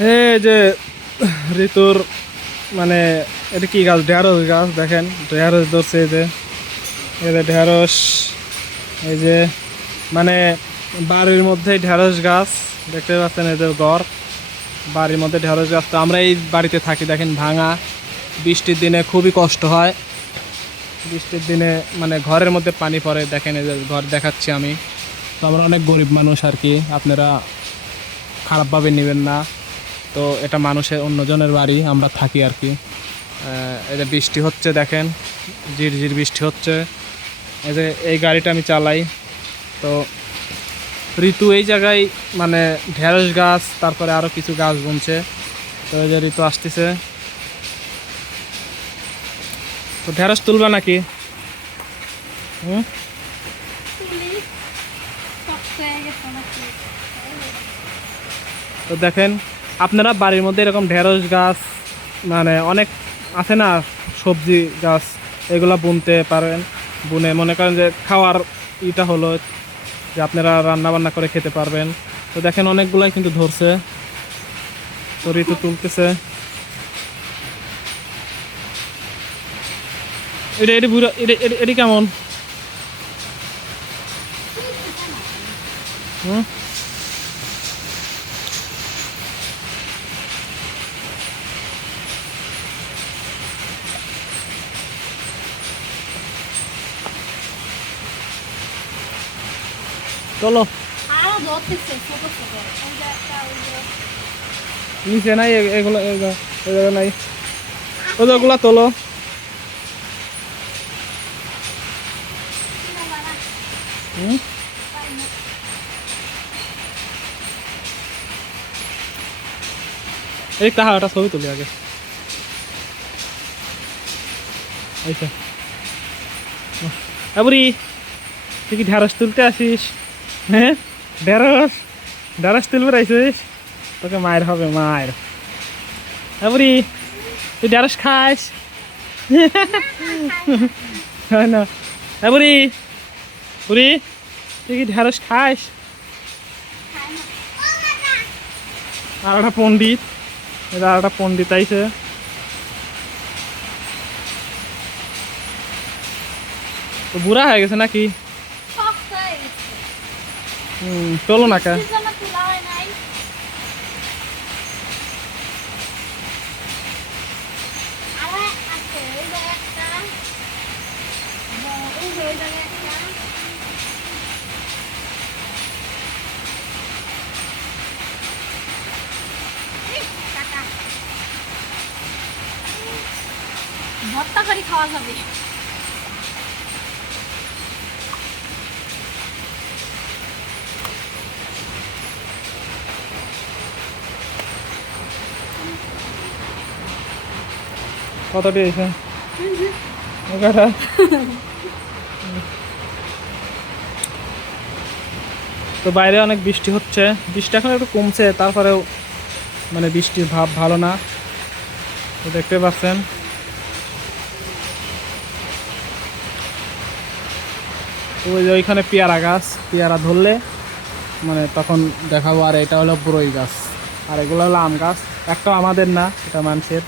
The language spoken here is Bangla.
এই যে ঋতুর মানে এটা কি গাছ? ঢেঁড়স গাছ, দেখেন। ঢেঁড়স ধরছে এই যে। এই যে ঢেঁড়স, এই যে মানে বাড়ির মধ্যে ঢেঁড়স গাছ, দেখতে পাচ্ছেন এদের ঘর। বাড়ির মধ্যে ঢেঁড়স গাছ। তো আমরা এই বাড়িতে থাকি, দেখেন, ভাঙা। বৃষ্টির দিনে খুবই কষ্ট হয়। বৃষ্টির দিনে মানে ঘরের মধ্যে পানি পড়ে। দেখেন যে ঘর দেখাচ্ছি আমি। তো আমরা অনেক গরিব মানুষ আর কি। আপনারা খারাপভাবে নেবেন না। তো এটা মানুষের অন্যজনের বাড়ি আমরা থাকি আর কি। যে বৃষ্টি হচ্ছে দেখেন ঝিরঝির বৃষ্টি হচ্ছে। এই যে এই গাড়িটা আমি চালাই। তো ঋতু এই জায়গায় মানে ঢেঁড়স গাছ তারপরে আরও কিছু গাছ বুনছে। তো এই যে ঋতু আসতেছে। তো ঢেঁড়স তুলবা নাকি? হুম? তো দেখেন আপনারা বাড়ির মধ্যে এরকম ঢেঁড়স গাছ মানে অনেক আছে না, সবজি গাছ, এগুলা বুনতে পারেন, বুনে মনে করেন যে খাওয়ার ইটা হলো যে আপনারা রান্না বান্না করে খেতে পারবেন। তো দেখেন অনেকগুলাই কিন্তু ধরছে। তো ঋতু তুলতেছে। এটা, এটি বুড়ো এটি, এটি- কেমন? হুম? চলো। নিচে নাই এগুলো এগুলো নাই। ওগুলো তোলো। হুম? এই তাহা একটা ছবি তুলি আগে। এইটা আবুরি তুই কি ঢেঁড়স তুলতে আসিস? হ্যাঁ ঢেঁড়স? ঢেঁড়স তুলবে রাইছিস তোকে মায়ের হবে, মায়ের। আবুরি তুই ঢেঁড়স খাস? হয় না। আবুরি বুড়ি তুই কি ঢেঁড়স খাস? আর একটা পণ্ডিত। এটা আর একটা পণ্ডিত আইছে। তো বুড়া হয়ে গেছে নাকি? একটা ইস, কাকা। ভর্তা করে খাওয়া যাবে কত দিয়েছে তো বাইরে অনেক বৃষ্টি হচ্ছে। বৃষ্টি এখন একটু কমছে তারপরেও মানে বৃষ্টির ভাব ভালো না। তো দেখতে পাচ্ছেন। ওই যে ওইখানে পেয়ারা গাছ পেয়ারা ধরলে মানে তখন দেখাবো আর এটা হলো বড়ই গাছ। আর এগুলো হলো আম গাছ। একটা আমাদের না এটা মানুষের।